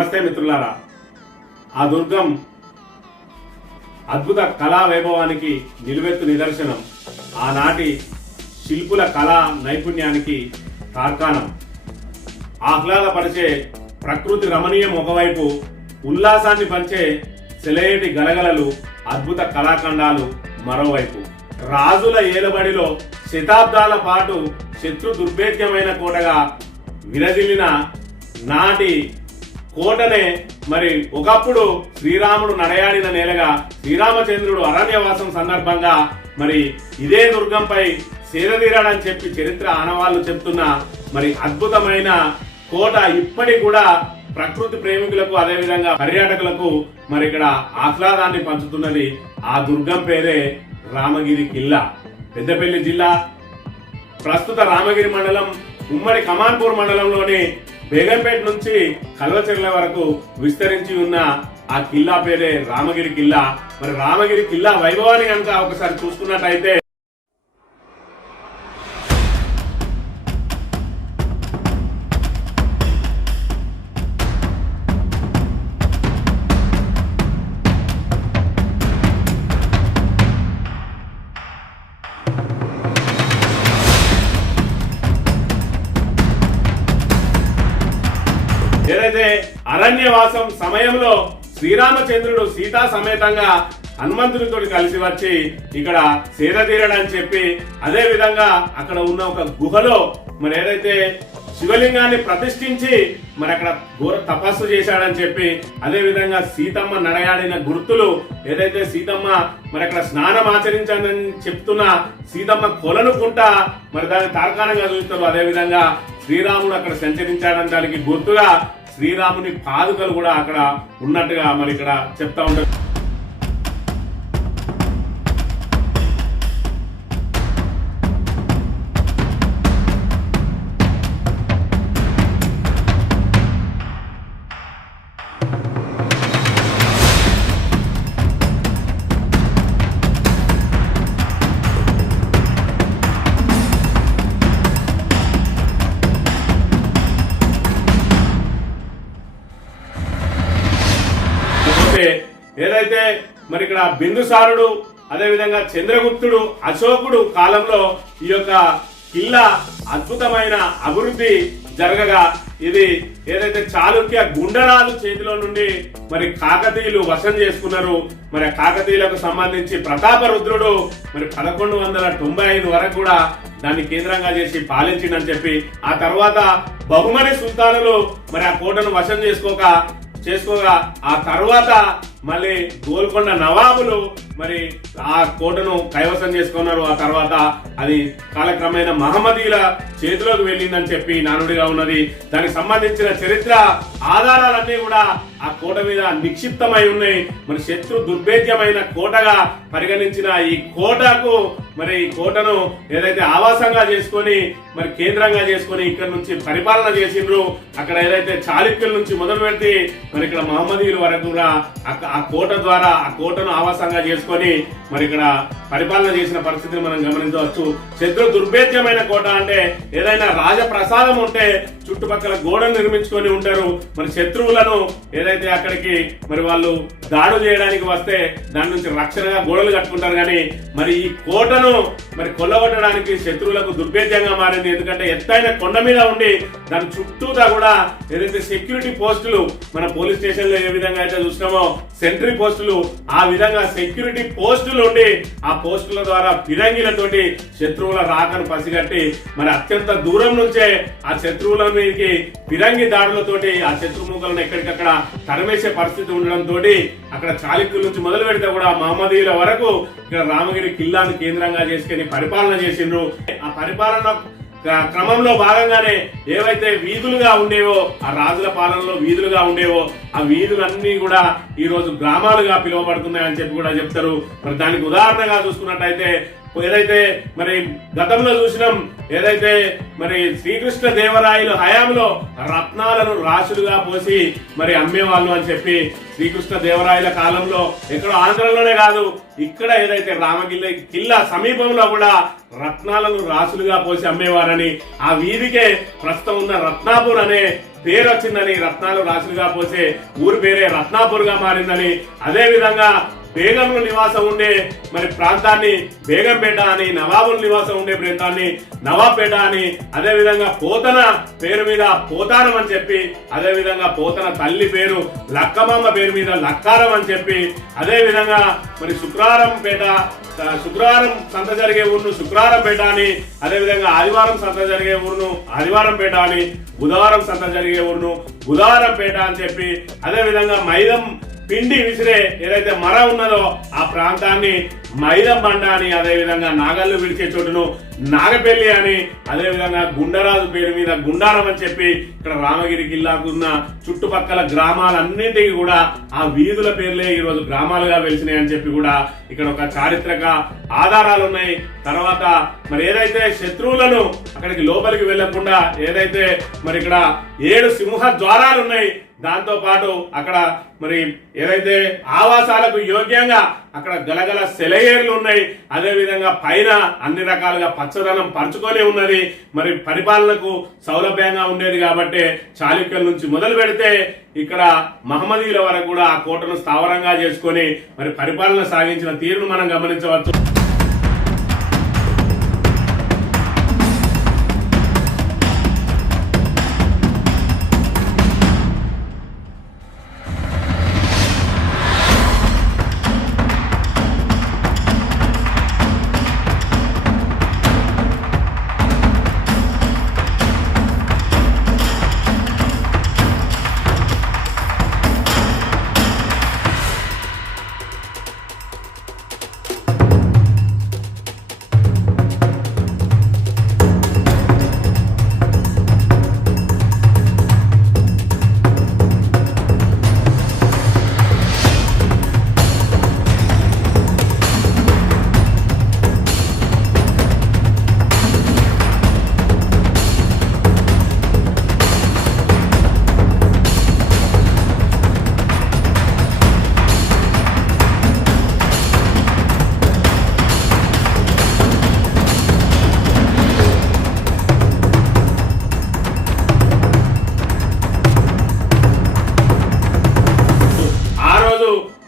నమస్తే మిత్రులారా. ఆ దుర్గం అద్భుత కళా వైభవానికి నిలువెత్తు నిదర్శనం. ఆనాటి శిల్పుల కళా నైపుణ్యానికి తార్కాణం. ఆహ్లాదపరిచే ప్రకృతి రమణీయం ఒకవైపు, ఉల్లాసాన్ని పంచే సెలయేటి గలగలలు, అద్భుత కళాఖండాలు మరోవైపు. రాజుల ఏలుబడిలో శతాబ్దాల పాటు శత్రు దుర్భేద్యమైన కోటగా విరజిల్లిన నాటి కోటనే మరి ఒకప్పుడు శ్రీరాముడు నడయాడిన నేలగా, శ్రీరామచంద్రుడు అరణ్యవాసం సందర్భంగా మరి ఇదే దుర్గంపై సేదతీరాడని చెప్పి చరిత్ర ఆనవాళ్లు చెప్తున్న మరి అద్భుతమైన కోట ఇప్పటికి కూడా ప్రకృతి ప్రేమికులకు, అదేవిధంగా పర్యాటకులకు మరి ఇక్కడ ఆహ్లాదాన్ని పంచుతున్నది. ఆ దుర్గం పేరే రామగిరి కిల్లా. పెద్దపల్లి జిల్లా ప్రస్తుత రామగిరి మండలం ఉమ్మడి కమాన్పూర్ మండలంలోని బేగంపేట నుంచి కల్వచెర్ల వరకు విస్తరించి ఉన్న ఆ కిల్లా పేరే రామగిరి కిల్లా. మరి రామగిరి కిల్లా వైభవాన్ని కనుక ఒకసారి చూసుకున్నట్టయితే ఏదైతే అరణ్యవాసం సమయంలో శ్రీరామచంద్రుడు సీతా సమేతంగా హనుమంతుడితో కలిసి వచ్చి ఇక్కడ సేదతీరడని చెప్పి, అదే విధంగా అక్కడ ఉన్న ఒక గుహలో మరి ఏదైతే శివలింగాన్ని ప్రతిష్ఠించి మరి అక్కడ ఘోర తపస్సు చేశాడని చెప్పి, అదే విధంగా సీతమ్మ నడయాడిన గుర్తులు, ఏదైతే సీతమ్మ మరి అక్కడ స్నానం ఆచరించాలని చెప్తున్న సీతమ్మ కొలనుకుంటా మరి దాన్ని తార్కాణంగా చూస్తారు. అదే విధంగా శ్రీరాముడు అక్కడ సంచరించాడని దానికి గుర్తుగా శ్రీరాముని పాదుకలు కూడా అక్కడ ఉన్నట్టుగా మరి ఇక్కడ చెప్తా ఉంటారు. ఏదైతే మరి ఇక్కడ బిందుసారుడు, అదే విధంగా చంద్రగుప్తుడు, అశోకుడు కాలంలో ఈ యొక్క కిల్లా అద్భుతమైన అభివృద్ధి జరగగా, ఇది ఏదైతే చాళుక్య గుండరాజు చేతిలో నుండి మరి కాకతీయులు వశం చేసుకున్నారు. మరి కాకతీయులకు సంబంధించి ప్రతాపరుద్రుడు మరి 1195 వరకు కూడా దాన్ని కేంద్రంగా చేసి పాలించిందని చెప్పి, ఆ తర్వాత బహుమని సుల్తానులు మరి ఆ కోటను వశం చేసుకోగా ఆ తర్వాత మళ్ళీ గోల్కొండ నవాబులు మరి ఆ కోటను కైవసం చేసుకున్నారు. ఆ తర్వాత అది కాలక్రమేణా మహమ్మదీయుల చేతిలోకి వెళ్ళిందని చెప్పి నానుడిగా ఉన్నది. దానికి సంబంధించిన చరిత్ర ఆధారాలన్నీ కూడా ఆ కోట మీద నిక్షిప్తమై ఉన్నాయి. మరి శత్రు దుర్భేద్యమైన కోటగా పరిగణించిన ఈ కోటకు మరి ఈ కోటను ఏదైతే ఆవాసంగా చేసుకొని మరి కేంద్రంగా చేసుకొని ఇక్కడ నుంచి పరిపాలన చేసిండ్రు. అక్కడ ఏదైతే చాళుక్యుల నుంచి మొదలు పెడితే మరి ఇక్కడ మహమ్మదీయుల వరకు కూడా ఆ కోట ద్వారా ఆ కోటను ఆవాసంగా చేసుకొని మరి ఇక్కడ పరిపాలన చేసిన పరిస్థితిని మనం గమనించవచ్చు. శత్రు దుర్భేద్యమైన కోట అంటే ఏదైనా రాజప్రసాదం ఉంటే చుట్టుపక్కల గోడను నిర్మించుకొని ఉంటారు. మరి శత్రువులను ఏదైతే అక్కడికి మరి వాళ్ళు దాడు చేయడానికి వస్తే దాని నుంచి రక్షణగా గోడలు కట్టుకుంటారు. కానీ మరి ఈ కోటను మరి కొల్లగొట్టడానికి శత్రువులకు దుర్భేద్యంగా మారింది. ఎందుకంటే ఎత్తైన కొండ మీద ఉండి దాని చుట్టూతా కూడా ఏదైతే సెక్యూరిటీ పోస్టులు, మన పోలీస్ స్టేషన్ లో ఏ విధంగా అయితే చూసినామో సెంట్రీ పోస్టులు, ఆ విధంగా సెక్యూరిటీ పోస్టులు ఉండి ఆ పోస్టుల ద్వారా ఫిరంగిలతోటి శత్రువుల రాకను పసిగట్టి మరి అత్యంత దూరం నుంచే ఆ శత్రువుల మీదకి ఫిరంగి దాడులతోటి ఆ శత్రుముఖలను ఎక్కడికక్కడ తరిమేసే పరిస్థితి ఉండడంతో అక్కడ చాళుక్యుల నుంచి మొదలు పెడితే కూడా మహమ్మదీయుల వరకు ఇక్కడ రామగిరి కిల్లాను కేంద్రంగా చేసుకుని పరిపాలన చేసిండ్రు. ఆ పరిపాలన క్రమంలో భాగంగానే ఏవైతే వీధులుగా ఉండేవో, ఆ రాజుల పాలనలో వీధులుగా ఉండేవో, ఆ వీధులన్నీ కూడా ఈ రోజు గ్రామాలుగా పిలువబడుతున్నాయని చెప్పి కూడా చెప్తారు. మరి దానికి ఉదాహరణగా చూసుకున్నట్టయితే ఏదైతే మరి గతంలో చూసినాం, ఏదైతే మరి శ్రీకృష్ణ దేవరాయలు హయాంలో రత్నాలను రాశులుగా పోసి మరి అమ్మేవాళ్ళు అని చెప్పి, శ్రీకృష్ణ దేవరాయల కాలంలో ఎక్కడో ఆంధ్రలోనే కాదు, ఇక్కడ ఏదైతే రామగిల్ల కిల్లా సమీపంలో కూడా రత్నాలను రాసులుగా పోసి అమ్మేవారని, ఆ వీధికే ప్రస్తుతం ఉన్న రత్నాపూర్ అనే పేరు వచ్చిందని, రత్నాలు రాసులుగా పోసే ఊరి పేరే రత్నాపూర్ గా మారిందని, అదే విధంగా బేగంలు నివాసం ఉండే మరి ప్రాంతాన్ని బేగంపేట అని, నవాబుల నివాసం ఉండే ప్రాంతాన్ని నవాబ్పేట అని, అదే విధంగా పోతన పేరు మీద పోతారం అని చెప్పి, అదే విధంగా పోతన తల్లి పేరు లక్కమామ పేరు మీద లక్కారం అని చెప్పి, అదే విధంగా మరి శుక్రవారం సంత జరిగే ఊరును శుక్రవారంపేట అని, అదే విధంగా ఆదివారం సంత జరిగే ఊరును ఆదివారంపేట అని, బుధవారం సంత జరిగే ఊరును బుధవారంపేట అని చెప్పి, అదే విధంగా మైదం పిండి విసిరే ఏదైతే మర ఉన్నదో ఆ ప్రాంతాన్ని మైదం బండ అని, అదే విధంగా నాగళ్ళు విడిచే చోటును నాగపల్లి అని, అదే విధంగా గుండరాజు పేరు మీద గుండారం అని చెప్పి, ఇక్కడ రామగిరి జిల్లాకున్న చుట్టుపక్కల గ్రామాలన్నింటికి కూడా ఆ వీధుల పేర్లే ఈరోజు గ్రామాలుగా వెలిసినాయి అని చెప్పి కూడా ఇక్కడ ఒక చారిత్రక ఆధారాలు ఉన్నాయి. తర్వాత మరి ఏదైతే శత్రువులను అక్కడికి లోపలికి వెళ్లకుండా ఏదైతే మరి ఇక్కడ 7 సింహ ద్వారాలు ఉన్నాయి, దాంతో పాటు అక్కడ మరి ఏదైతే ఆవాసాలకు యోగ్యంగా అక్కడ గలగల సెలయేర్లు ఉన్నాయి, అదే విధంగా పైన అన్ని రకాలుగా పచ్చదనం పంచుకొని ఉన్నది. మరి పరిపాలనకు సౌలభ్యంగా ఉండేది కాబట్టి చాళుక్యుల నుంచి మొదలు పెడితే ఇక్కడ మహమ్మదీయుల వరకు కూడా ఆ కోటను స్థావరంగా చేసుకొని మరి పరిపాలన సాగించిన తీరును మనం గమనించవచ్చు.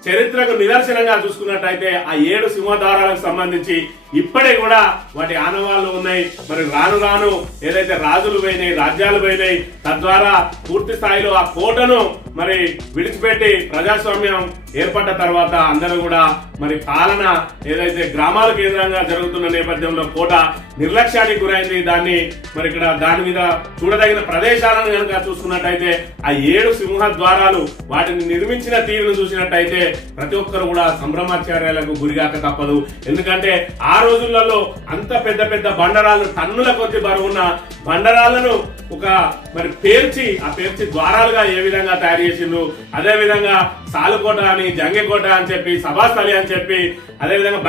చరిత్రకు నిదర్శనంగా చూసుకున్నట్టయితే ఆ 7 సింహద్వారాలకు సంబంధించి ఇప్పటికి కూడా వాటి ఆనవాళ్లు ఉన్నాయి. మరి రాను రాను ఏదైతే రాజులు పోయినాయి, రాజ్యాలు పోయినాయి, తద్వారా పూర్తి స్థాయిలో ఆ కోటను మరి విడిచిపెట్టి ప్రజాస్వామ్యం ఏర్పడ్డ తర్వాత అందరూ కూడా మరి పాలన ఏదైతే గ్రామాల కేంద్రంగా జరుగుతున్న నేపథ్యంలో కోట నిర్లక్ష్యానికి గురైంది. దాన్ని మరి ఇక్కడ దాని మీద చూడదగిన ప్రదేశాలను కనుక చూసుకున్నట్టయితే ఆ 7 సింహ ద్వారాలు వాటిని నిర్మించిన తీరును చూసినట్టయితే ప్రతి ఒక్కరు కూడా సంభ్రమాచార్యాలకు గురిగాక తప్పదు. ఎందుకంటే ఆ రోజులలో అంత పెద్ద పెద్ద బండరాలు, టన్నుల కొద్ది బరువున్న బండరాలను ఒక మరి పేర్చి ద్వారాలుగా ఏ విధంగా తయారు చేసిండ్రు, అదే విధంగా సాలుకోట అని, జంగెకోట అని చెప్పి, సభాస్థలి అని చెప్పి, అదే విధంగా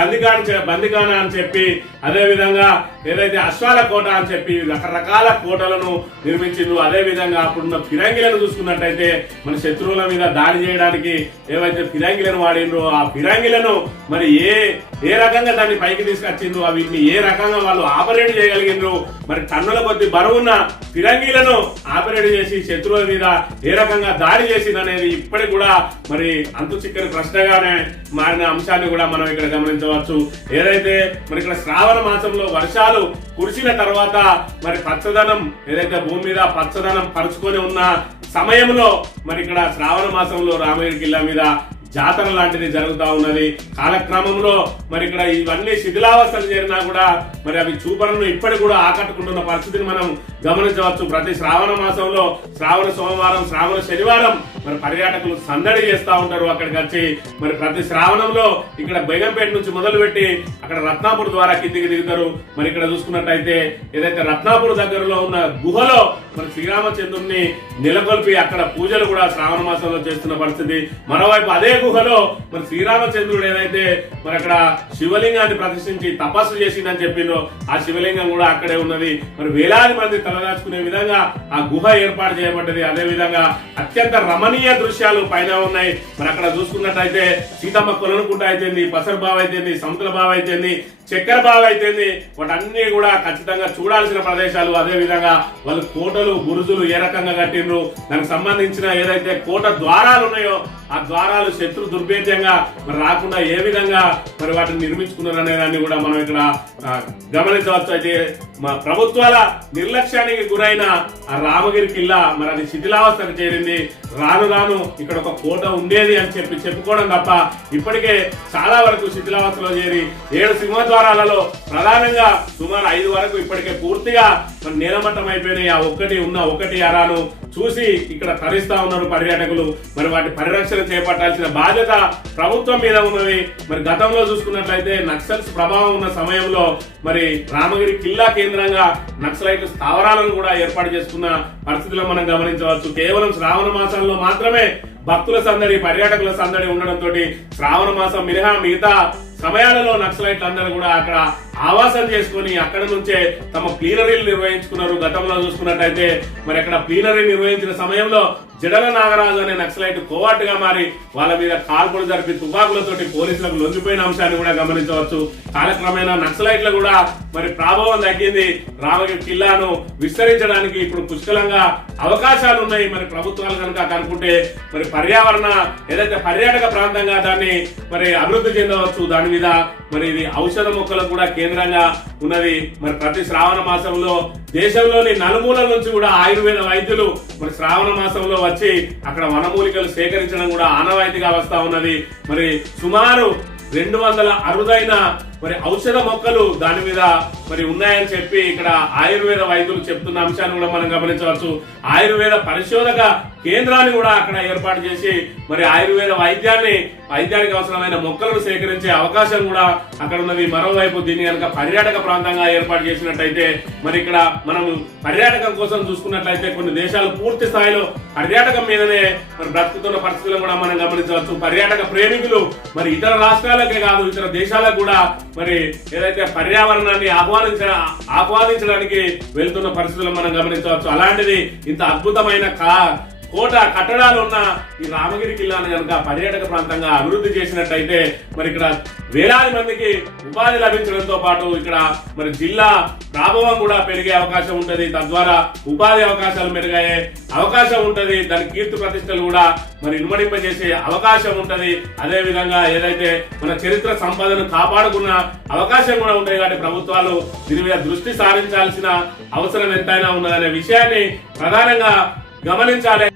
బందిగాన అని చెప్పి, అదే విధంగా ఏదైతే అశ్వాల కోట అని చెప్పి రకరకాల కోటలను నిర్మించిండ్రు. అదే విధంగా అప్పుడున్న ఫిరంగిలను చూసుకున్నట్టయితే మన శత్రువుల మీద దాడి చేయడానికి ఏవైతే ఫిరంగిలను వాడిండ్రో ఆ ఫిరంగిలను మరి ఏ రకంగా దాన్ని పైకి తీసుకొచ్చిండ్రు, వీటిని ఏ రకంగా వాళ్ళు ఆపరేట్ చేయగలిగిండ్రు, మరి టన్నుల కొద్ది బరువున్న ఫిరంగిలను ఆపరేట్ చేసి శత్రువుల మీద ఏ రకంగా దాడి చేసింది అనేది ఇప్పటికి కూడా మరి అంతు చిక్కని ప్రశ్నగానే మారిన అంశాన్ని కూడా మనం ఇక్కడ గమనించవచ్చు. ఏదైతే మరి ఇక్కడ శ్రావణ మాసంలో వర్షాలు కురిసిన తర్వాత మరి పచ్చదనం ఏదైతే భూమి మీద పచ్చదనం పరుచుకొని ఉన్న సమయంలో మరి ఇక్కడ శ్రావణ మాసంలో రామగిరి కిల్లా మీద జాతర లాంటిది జరుగుతూ ఉన్నది. కాలక్రమంలో మరి ఇక్కడ ఇవన్నీ శిథిలావస్థలు చేరినా కూడా మరి అవి చూపరులను ఇప్పటికి కూడా ఆకట్టుకుంటున్న పరిస్థితిని మనం గమనించవచ్చు. ప్రతి శ్రావణ మాసంలో శ్రావణ సోమవారం, శ్రావణ శనివారం మరి పర్యాటకులు సందడి చేస్తూ ఉంటారు అక్కడికి వచ్చి. మరి ప్రతి శ్రావణంలో ఇక్కడ బేగంపేట నుంచి మొదలుపెట్టి అక్కడ రత్నాపూర్ ద్వారా కిందికి దిగుతారు. మరి ఇక్కడ చూసుకున్నట్టయితే ఏదైతే రత్నాపూర్ దగ్గరలో ఉన్న గుహలో మరి శ్రీరామచంద్రుడిని నెలకొల్పి అక్కడ పూజలు కూడా శ్రావణ మాసంలో చేస్తున్న పరిస్థితి. మరోవైపు అదే గుహలో మరి శ్రీరామచంద్రుడు ఏదైతే మరి అక్కడ శివలింగాన్ని ప్రతిష్ఠించి తపస్సు చేసిందని చెప్పిందో ఆ శివలింగం కూడా అక్కడే ఉన్నది. మరి వేలాది మంది తలదాచుకునే విధంగా ఆ గుహ ఏర్పాటు చేయబడ్డది. అదే విధంగా అత్యంత రమణీయ దృశ్యాలు పైన ఉన్నాయి. మరి అక్కడ చూసుకున్నట్టయితే సీతమ్మ కొలనుకుంట అయితేంది, పసరు బావి అయితేంది, సముద్ర బావి అయితేంది, చక్కెర బావి అయితేంది, వాటన్ని కూడా ఖచ్చితంగా చూడాల్సిన ప్రదేశాలు. అదే విధంగా వాళ్ళు కోటలు బురుజులు ఏ రకంగా కట్టిండ్రు, దానికి సంబంధించిన ఏదైతే కోట ద్వారాలు ఉన్నాయో ఆ ద్వారాలు శత్రు దుర్భేద్యంగా మరి రాకుండా ఏ విధంగా మరి వాటిని నిర్మించుకున్నారు అనే దాన్ని కూడా మనం ఇక్కడ గమనించవచ్చు. అయితే మా ప్రభుత్వాల నిర్లక్ష్యానికి గురైన ఆ రామగిరి కిల్లా మరి అది శిథిలావస్థకు చేరింది. రాను రాను ఇక్కడ ఒక కోట ఉండేది అని చెప్పుకోవడం తప్ప ఇప్పటికే చాలా వరకు శిథిలావస్థలో చేరి 7 సింహద్వారాలలో ప్రధానంగా సుమారు 5 వరకు ఇప్పటికే పూర్తిగా మరి నేలమట్టం అయిపోయినాయి. ఆ ఒకటి అరాను చూసి ఇక్కడ తరిస్తా ఉన్నారు పర్యాటకులు. మరి వాటి పరిరక్షణ చేపట్టాల్సిన బాధ్యత ప్రభుత్వం మీద ఉన్నది. మరి గతంలో చూసుకున్నట్లయితే నక్సల్స్ ప్రభావం ఉన్న సమయంలో మరి రామగిరి కిల్లా కేంద్రంగా నక్సలైట్ స్థావరాలను కూడా ఏర్పాటు చేసుకున్న పరిస్థితుల్లో మనం గమనించవచ్చు. కేవలం శ్రావణ మాసంలో మాత్రమే భక్తుల సందడి, పర్యాటకుల సందడి ఉండడంతో శ్రావణ మాసం మినహా మిగతా సమయాలలో నక్సలైట్లు అందరూ కూడా అక్కడ ఆవాసం చేసుకుని అక్కడ నుంచే తమ ప్లీనరీలు నిర్వహించుకున్నారు. గతంలో చూసుకున్నట్టయితే మరి అక్కడ ప్లీనరీ నిర్వహించిన సమయంలో జడల నాగరాజు అనే నక్సలైట్ కోవాటుగా మారి వాళ్ళ మీద కాల్పులు జరిపి తుపాకులతోటి పోలీసులకు లొంగిపోయిన అంశాన్ని కూడా గమనించవచ్చు. కాలక్రమేణా నక్సలైట్లు కూడా మరి ప్రభావం తగ్గింది. రామగిరి కిల్లాను విస్తరించడానికి ఇప్పుడు పుష్కలంగా అవకాశాలు ఉన్నాయి. మరి ప్రభుత్వాలు కనుక కనుక్కుంటే మరి పర్యావరణ ఏదైతే పర్యాటక ప్రాంతంగా దాన్ని మరి అభివృద్ధి చెందవచ్చు. దాని మీద మరి ఇది ఔషధ మొక్కలకు కూడా కేంద్రంగా ఉన్నది. మరి ప్రతి శ్రావణ మాసంలో దేశంలోని నలుమూలల నుంచి కూడా ఆయుర్వేద వైద్యులు మరి శ్రావణ మాసంలో వచ్చి అక్కడ వనమూలికలు సేకరించడం కూడా ఆనవాయితీగా వస్తా ఉన్నది. మరి సుమారు 200 అరుదైన మరి ఔషధ మొక్కలు దాని మీద మరి ఉన్నాయని చెప్పి ఇక్కడ ఆయుర్వేద వైద్యులు చెప్తున్న అంశాన్ని కూడా మనం గమనించవచ్చు. ఆయుర్వేద పరిశోధక కేంద్రాన్ని కూడా అక్కడ ఏర్పాటు చేసి మరి ఆయుర్వేద వైద్యానికి అవసరమైన మొక్కలను సేకరించే అవకాశం కూడా అక్కడ ఉన్నది. మరోవైపు దీన్ని కనుక పర్యాటక ప్రాంతంగా ఏర్పాటు చేసినట్టయితే మరి ఇక్కడ మనం పర్యాటకం కోసం చూసుకున్నట్లయితే కొన్ని దేశాలు పూర్తి స్థాయిలో పర్యాటకం మీదనే మరి బ్రతుకుతున్న పరిస్థితులను కూడా మనం గమనించవచ్చు. పర్యాటక ప్రేమికులు మరి ఇతర రాష్ట్రాలకే కాదు ఇతర దేశాలకు కూడా మరి ఏదైతే పర్యావరణాన్ని ఆహ్వానించడానికి వెళ్తున్న పరిస్థితులను మనం గమనించవచ్చు. అలాంటిది ఇంత అద్భుతమైన కోట కట్టడాలు ఉన్న ఈ రామగిరి కిల్లాను కనుక పర్యాటక ప్రాంతంగా అభివృద్ధి చేసినట్టయితే మరి ఇక్కడ వేలాది మందికి ఉపాధి లభించడంతో పాటు ఇక్కడ మరి జిల్లా ప్రాభవం కూడా పెరిగే అవకాశం ఉంటది. తద్వారా ఉపాధి అవకాశాలు మెరుగయ్యే అవకాశం ఉంటది. దాని కీర్తి ప్రతిష్టలు కూడా మరి ఇనుమడింపజేసే అవకాశం ఉంటది. అదే విధంగా ఏదైతే మన చరిత్ర సంపదను కాపాడుకున్న అవకాశం కూడా ఉంటాయి. కాబట్టి ప్రభుత్వాలు దీని మీద దృష్టి సారించాల్సిన అవసరం ఎంతైనా ఉన్నదనే విషయాన్ని ప్రధానంగా గమనించాలి.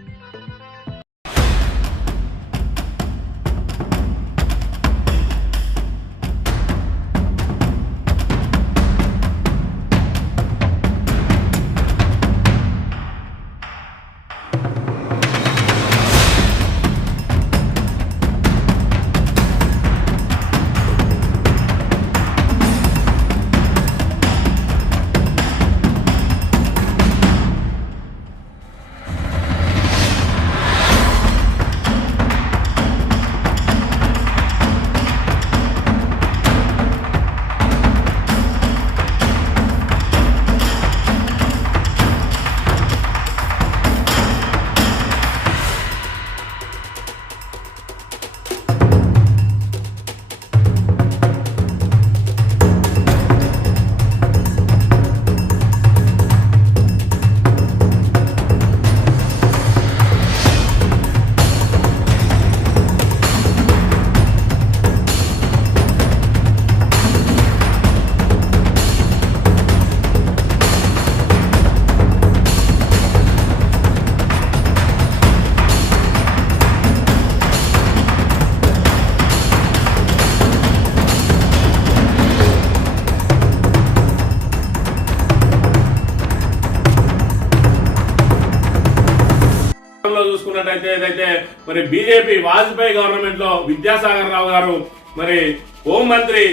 చూసుకున్నట్టయితే ఏదైతే మరి బీజేపీ వాజ్పేయి గవర్నమెంట్ లో విద్యాసాగర్ రావు గారు మరి హోంమంత్రి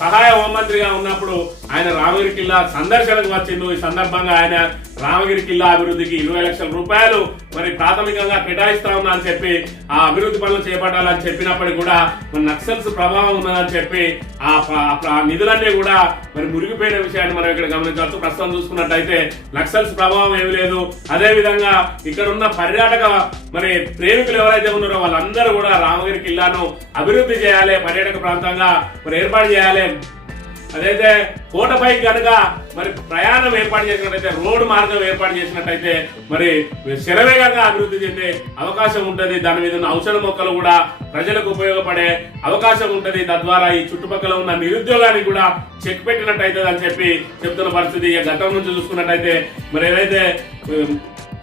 సహాయ హోంమంత్రిగా ఉన్నప్పుడు ఆయన రామగిరి కిల్లా సందర్శనకు వచ్చిండు. ఈ సందర్భంగా ఆయన రామగిరి కిల్లా అభివృద్ధికి 20 లక్షల రూపాయలు మరి ప్రాథమికంగా కేటాయిస్తా ఉన్నా అని చెప్పి ఆ అభివృద్ధి పనులు చేపట్టాలని చెప్పినప్పటికీ కూడా మరి నక్సల్స్ ప్రభావం ఉన్నదని చెప్పి ఆ నిధులన్నీ కూడా మరి మురిగిపోయిన విషయాన్ని మనం ఇక్కడ గమనించవచ్చు. ప్రస్తుతం చూసుకున్నట్టయితే నక్సల్స్ ప్రభావం ఏమి లేదు. అదే విధంగా ఇక్కడ ఉన్న పర్యాటక మరి ప్రేమికులు ఎవరైతే ఉన్నారో వాళ్ళందరూ కూడా రామగిరి కిల్లాను అభివృద్ధి చేయాలి, పర్యాటక ప్రాంతంగా మరి ఏర్పాటు చేయాలి. అదైతే కోటపై కనుక మరి ప్రయాణం ఏర్పాటు చేసినట్టయితే, రోడ్డు మార్గం ఏర్పాటు చేసినట్టయితే మరి శరవేగంగా అభివృద్ధి చెందే అవకాశం ఉంటుంది. దాని మీద ఉన్న ఔషధ మొక్కలు కూడా ప్రజలకు ఉపయోగపడే అవకాశం ఉంటుంది. తద్వారా ఈ చుట్టుపక్కల ఉన్న నిరుద్యోగానికి కూడా చెక్ పెట్టినట్టయితే అని చెప్పి చెప్తున్న పరిస్థితి. గతం నుంచి చూసుకున్నట్టయితే మరి ఏదైతే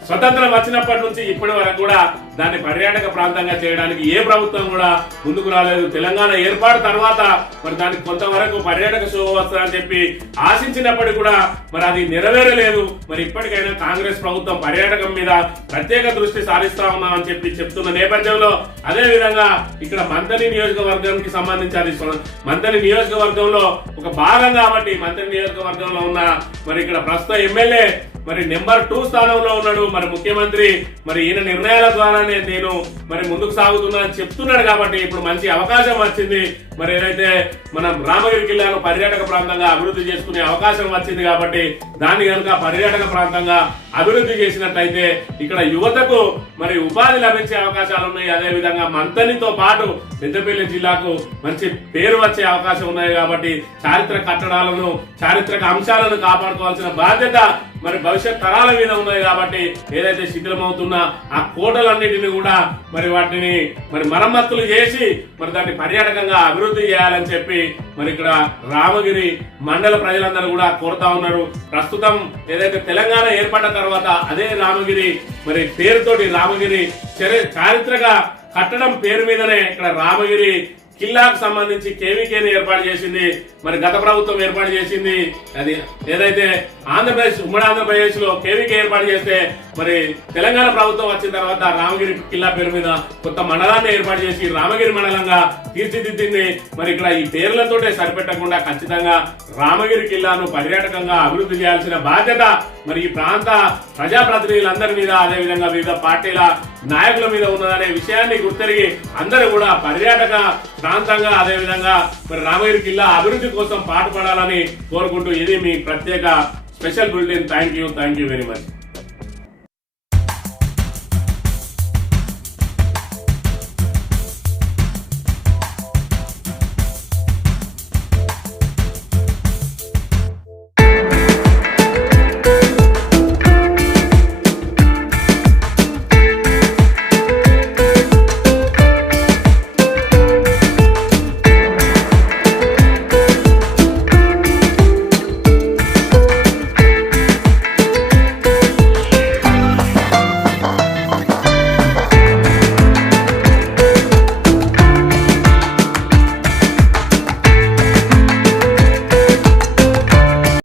స్వతంత్రం వచ్చినప్పటి నుంచి ఇప్పటి వరకు కూడా దాన్ని పర్యాటక ప్రాంతంగా చేయడానికి ఏ ప్రభుత్వం కూడా ముందుకు రాలేదు. తెలంగాణ ఏర్పాటు తర్వాత మరి దానికి కొంతవరకు పర్యాటక శోభ వస్తుందని చెప్పి ఆశించినప్పటికీ కూడా మరి అది నెరవేరలేదు. మరి ఇప్పటికైనా కాంగ్రెస్ ప్రభుత్వం పర్యాటకం మీద ప్రత్యేక దృష్టి సారిస్తా ఉన్నామని చెప్పి చెప్తున్న నేపథ్యంలో, అదే విధంగా ఇక్కడ మంథని నియోజకవర్గానికి సంబంధించి అది మంథని నియోజకవర్గంలో ఒక భాగం కాబట్టి మంథని నియోజకవర్గంలో ఉన్న మరి ఇక్కడ ప్రస్తుత ఎమ్మెల్యే మరి నెంబర్ 2 స్థానంలో ఉన్నాడు. మరి ముఖ్యమంత్రి మరి ఈయన నిర్ణయాల ద్వారానే నేను మరి ముందుకు సాగుతున్నా చెప్తున్నాడు కాబట్టి ఇప్పుడు మంచి అవకాశం వచ్చింది. మరి ఏదైతే మనం రామగిరి కిల్లాను పర్యాటక ప్రాంతంగా అభివృద్ధి చేసుకునే అవకాశం వచ్చింది కాబట్టి దాన్ని కనుక పర్యాటక ప్రాంతంగా అభివృద్ధి చేసినట్టయితే ఇక్కడ యువతకు మరి ఉపాధి లభించే అవకాశాలు ఉన్నాయి. అదే విధంగా మంథనితో పాటు పెద్దపల్లి జిల్లాకు మంచి పేరు వచ్చే అవకాశం ఉన్నాయి. కాబట్టి చారిత్రక కట్టడాలను, చారిత్రక అంశాలను కాపాడుకోవాల్సిన బాధ్యత మరి భవిష్యత్ తరాల మీద ఉన్నాయి. కాబట్టి ఏదైతే శిథిలమవుతున్న ఆ కోటలన్నిటిని కూడా మరి వాటిని మరి మరమ్మతులు చేసి మరి దాన్ని పర్యాటకంగా అభివృద్ధి చేయాలని చెప్పి మరి ఇక్కడ రామగిరి మండల ప్రజలందరూ కూడా కోరుతా ఉన్నారు. ప్రస్తుతం ఏదైతే తెలంగాణ ఏర్పడ్డ తర్వాత అదే రామగిరి మరి పేరుతోటి రామగిరి చారిత్రక కట్టడం పేరు మీదనే ఇక్కడ రామగిరి కిల్లాకు సంబంధించి కేవీకేని ఏర్పాటు చేసింది. మరి గత ప్రభుత్వం ఏర్పాటు చేసింది. అది ఏదైతే ఆంధ్రప్రదేశ్ ఉమ్మడి ఆంధ్రప్రదేశ్ లో కేవీకే ఏర్పాటు చేస్తే మరి తెలంగాణ ప్రభుత్వం వచ్చిన తర్వాత రామగిరి కిల్లా పేరు మీద కొత్త మండలాన్ని ఏర్పాటు చేసి రామగిరి మండలంగా తీర్చిదిద్దింది. మరి ఇక్కడ ఈ పేర్లతోటే సరిపెట్టకుండా ఖచ్చితంగా రామగిరి కిల్లాను పర్యాటకంగా అభివృద్ధి చేయాల్సిన బాధ్యత మరి ఈ ప్రాంత ప్రజాప్రతినిధులందరి మీద, అదే విధంగా వివిధ పార్టీల నాయకుల మీద ఉన్నదనే విషయాన్ని గుర్తెరిగి అందరూ కూడా పర్యాటక ప్రాంతంగా అదే విధంగా మరి రామగిరి కిల్లా అభివృద్ధి కోసం పాటుపడాలని కోరుకుంటూ ఇది మీ ప్రత్యేక special bulletin. Thank you very much.